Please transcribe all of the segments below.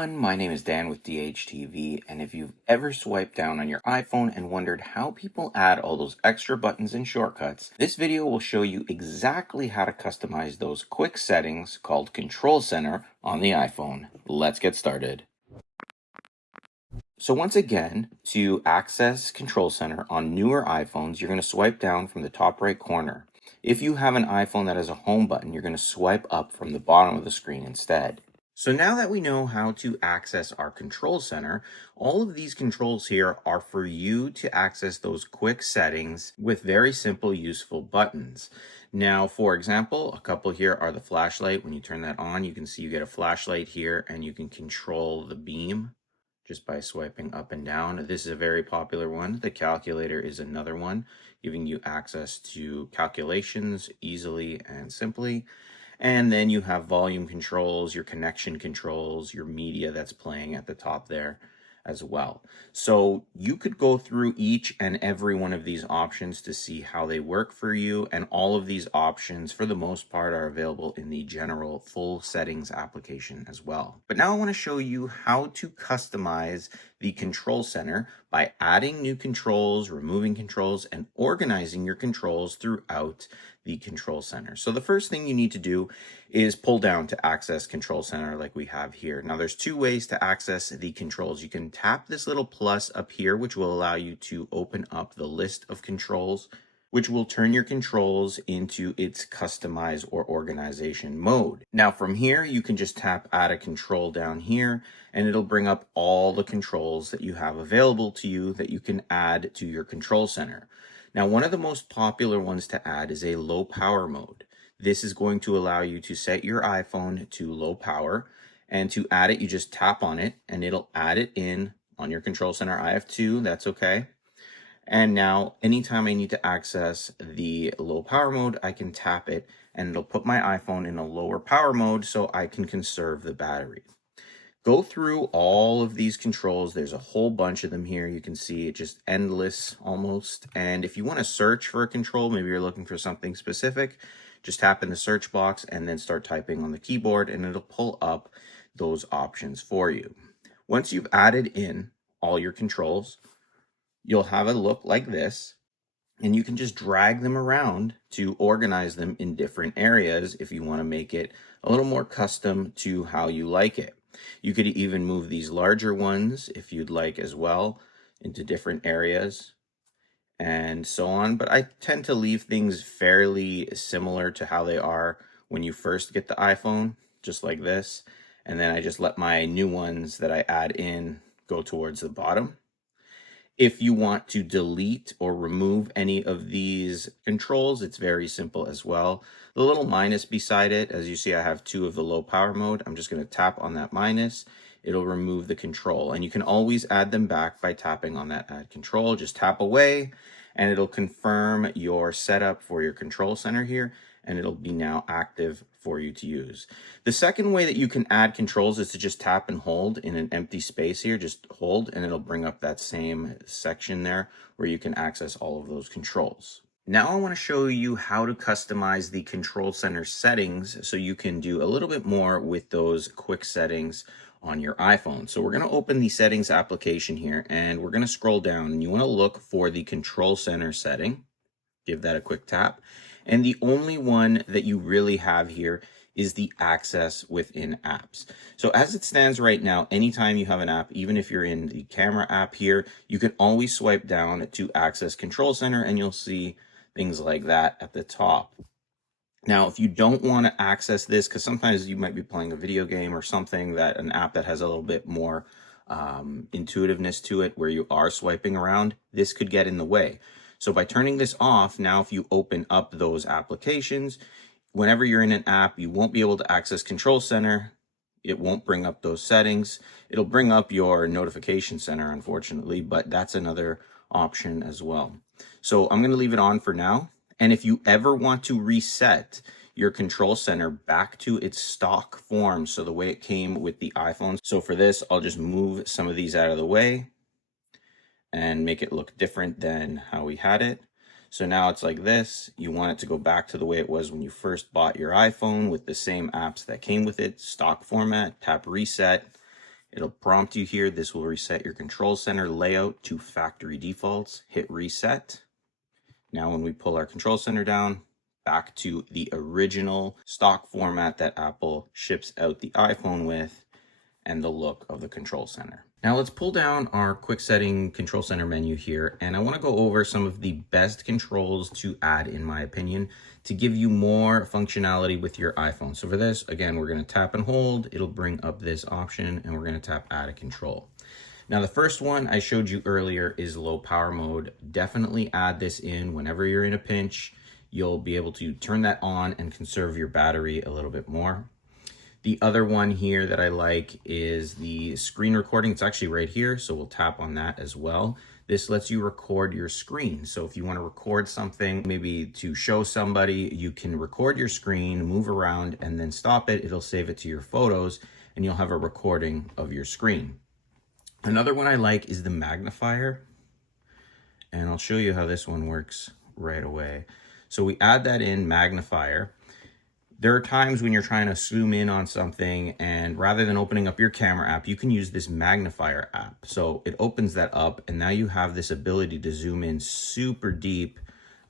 everyone, my name is Dan with DHTV, and if you've ever swiped down on your iPhone and wondered how people add all those extra buttons and shortcuts, this video will show you exactly how to customize those quick settings called Control Center on the iPhone. Let's get started. So once again, to access Control Center on newer iPhones, you're going to swipe down from the top right corner. If you have an iPhone that has a home button, you're going to swipe up from the bottom of the screen instead. So now that we know how to access our Control Center, all of these controls here are for you to access those quick settings with very simple, useful buttons. Now, for example, a couple here are the flashlight. When you turn that on, you can see you get a flashlight here and you can control the beam just by swiping up and down. This is a very popular one. The calculator is another one, giving you access to calculations easily and simply. And then you have volume controls, your connection controls, your media that's playing at the top there as well. So you could go through each and every one of these options to see how they work for you. And all of these options, for the most part, are available in the general full settings application as well. But now I want to show you how to customize the Control Center by adding new controls, removing controls, and organizing your controls throughout the Control Center. So the first thing you need to do is pull down to access Control Center like we have here. Now there's two ways to access the controls. You can tap this little plus up here, which will allow you to open up the list of controls, which will turn your controls into its customize or organization mode. Now from here, you can just tap add a control down here and it'll bring up all the controls that you have available to you that you can add to your Control Center. Now, one of the most popular ones to add is a low power mode. This is going to allow you to set your iPhone to low power, and to add it, you just tap on it and it'll add it in on your Control Center. I have two, that's okay. And now anytime I need to access the low power mode, I can tap it and it'll put my iPhone in a lower power mode so I can conserve the battery. Go through all of these controls. There's a whole bunch of them here. You can see it just endless almost. And if you want to search for a control, maybe you're looking for something specific, just tap in the search box and then start typing on the keyboard and it'll pull up those options for you. Once you've added in all your controls, you'll have a look like this, and you can just drag them around to organize them in different areas if you want to make it a little more custom to how you like it. You could even move these larger ones if you'd like as well into different areas and so on. But I tend to leave things fairly similar to how they are when you first get the iPhone, just like this. And then I just let my new ones that I add in go towards the bottom. If you want to delete or remove any of these controls, it's very simple as well. The little minus beside it, as you see, I have two of the low power mode. I'm just going to tap on that minus. It'll remove the control, and you can always add them back by tapping on that add control. Just tap away and it'll confirm your setup for your Control Center here, and it'll be now active for you to use. The second way that you can add controls is to just tap and hold in an empty space here. Just hold and it'll bring up that same section there where you can access all of those controls. Now I want to show you how to customize the Control Center settings so you can do a little bit more with those quick settings on your iPhone. So we're going to open the settings application here and we're going to scroll down, and you want to look for the Control Center setting. Give that a quick tap. And the only one that you really have here is the access within apps. So as it stands right now, anytime you have an app, even if you're in the camera app here, you can always swipe down to access Control Center and you'll see things like that at the top. Now, if you don't want to access this, because sometimes you might be playing a video game or something, that an app that has a little bit more intuitiveness to it where you are swiping around, this could get in the way. So by turning this off, now if you open up those applications, whenever you're in an app, you won't be able to access Control Center. It won't bring up those settings. It'll bring up your notification center, unfortunately, but that's another option as well. So I'm going to leave it on for now. And if you ever want to reset your Control Center back to its stock form, so the way it came with the iPhone. So for this, I'll just move some of these out of the way and make it look different than how we had it. So now it's like this. You want it to go back to the way it was when you first bought your iPhone with the same apps that came with it, stock format. Tap reset, It'll prompt you here. This will reset your control center layout to factory defaults. Hit reset. Now when we pull our control center down, back to the original stock format that Apple ships out the iPhone with and the look of the control center. Now let's pull down our quick setting control center menu here, and I want to go over some of the best controls to add, in my opinion, to give you more functionality with your iPhone. So for this, again, we're going to tap and hold. It'll bring up this option, and we're going to tap add a control. Now the first one I showed you earlier is low power mode. Definitely add this in whenever you're in a pinch. You'll be able to turn that on and conserve your battery a little bit more. The other one here that I like is the screen recording. It's actually right here, so we'll tap on that as well. This lets you record your screen. So if you want to record something, maybe to show somebody, you can record your screen, move around, and then stop it. It'll save it to your photos, and you'll have a recording of your screen. Another one I like is the magnifier, and I'll show you how this one works right away. So we add that in, magnifier. There are times when you're trying to zoom in on something, and rather than opening up your camera app, you can use this magnifier app. So it opens that up, and now you have this ability to zoom in super deep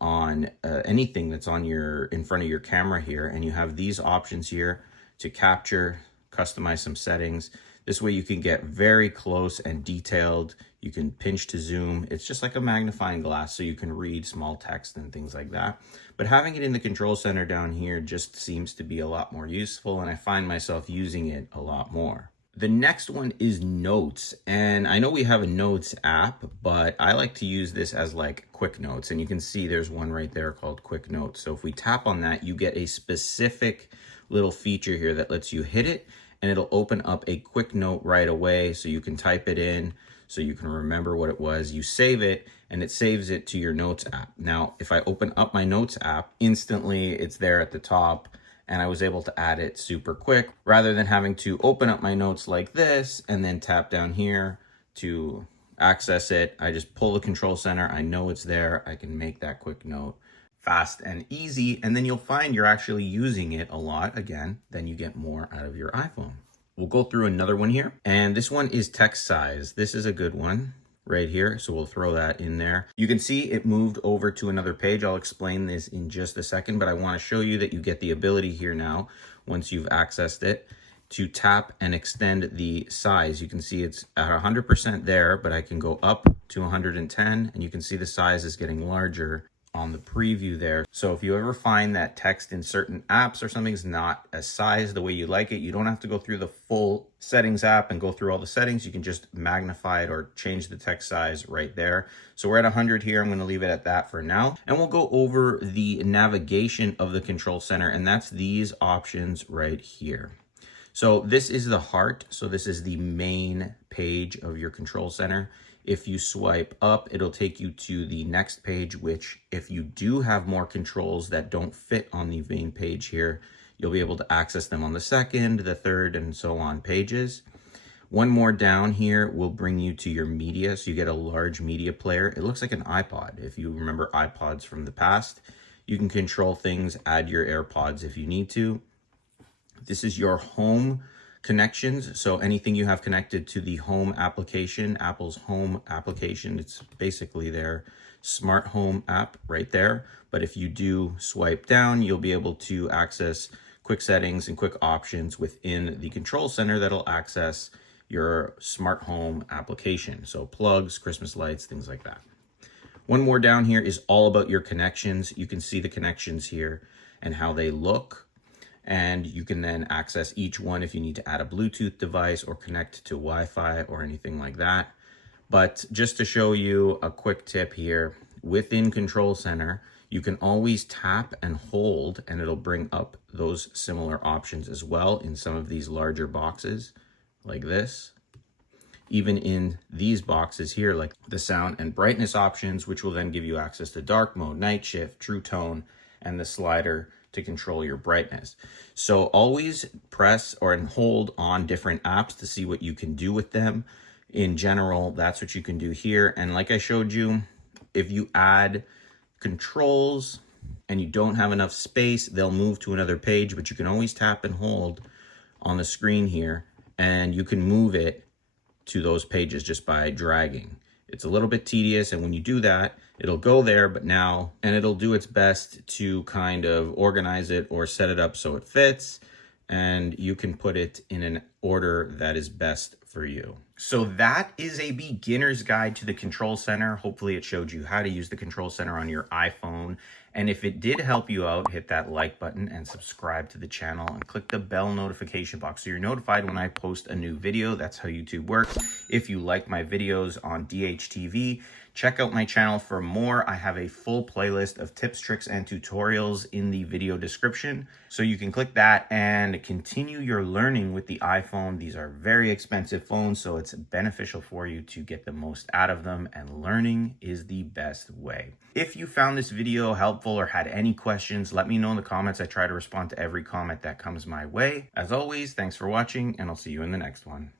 on anything that's on in front of your camera here, and you have these options here to capture, customize some settings. This way you can get very close and detailed. You can pinch to zoom. It's just like a magnifying glass, so you can read small text and things like that. But having it in the control center down here just seems to be a lot more useful, and I find myself using it a lot more. The next one is notes, and I know we have a notes app, but I like to use this as like quick notes, and you can see there's one right there called quick notes. So if we tap on that, you get a specific little feature here that lets you hit it, and it'll open up a quick note right away, so you can type it in, so you can remember what it was. You save it, and it saves it to your notes app. Now, if I open up my notes app, instantly it's there at the top, and I was able to add it super quick, rather than having to open up my notes like this, and then tap down here to access it. I just pull the control center, I know it's there, I can make that quick note fast and easy, and then you'll find you're actually using it a lot. Again, then you get more out of your iPhone. We'll go through another one here, and this one is text size. This is a good one right here, so we'll throw that in there. You can see it moved over to another page. I'll explain this in just a second, but I want to show you that you get the ability here now, once you've accessed it, to tap and extend the size. You can see it's at 100% there, but I can go up to 110, and you can see the size is getting larger on the preview there. So if you ever find that text in certain apps or something's not as sized the way you like it, you don't have to go through the full settings app and go through all the settings. You can just magnify it or change the text size right there. So we're at 100 here. I'm going to leave it at that for now. And we'll go over the navigation of the control center, and that's these options right here. So this is the heart. So this is the main page of your control center. If you swipe up, it'll take you to the next page, which if you do have more controls that don't fit on the main page here, you'll be able to access them on the second, the third, and so on pages. One more down here will bring you to your media. So you get a large media player. It looks like an iPod. If you remember iPods from the past, you can control things, add your AirPods if you need to. This is your home connections. So anything you have connected to the home application, Apple's home application, it's basically their smart home app right there. But if you do swipe down, you'll be able to access quick settings and quick options within the control center that'll access your smart home application. So plugs, Christmas lights, things like that. One more down here is all about your connections. You can see the connections here and how they look. And you can then access each one if you need to add a Bluetooth device or connect to Wi-Fi or anything like that. But just to show you a quick tip here, within Control Center, you can always tap and hold, and it'll bring up those similar options as well in some of these larger boxes like this. Even in these boxes here, like the sound and brightness options, which will then give you access to dark mode, night shift, true tone, and the slider to control your brightness. So always press or hold on different apps to see what you can do with them. In general, that's what you can do here. And like I showed you, if you add controls and you don't have enough space, they'll move to another page, but you can always tap and hold on the screen here, and you can move it to those pages just by dragging. It's a little bit tedious, and when you do that, it'll go there, and it'll do its best to kind of organize it or set it up so it fits, and you can put it in an order that is best for you. So that is a beginner's guide to the control center. Hopefully it showed you how to use the control center on your iPhone. And if it did help you out, hit that like button and subscribe to the channel and click the bell notification box so you're notified when I post a new video. That's how YouTube works. If you like my videos on DHTV, check out my channel for more. I have a full playlist of tips, tricks, and tutorials in the video description. So you can click that and continue your learning with the iPhone. These are very expensive phones, so it's beneficial for you to get the most out of them, and learning is the best way. If you found this video helpful or had any questions, let me know in the comments. I try to respond to every comment that comes my way. As always, thanks for watching, and I'll see you in the next one.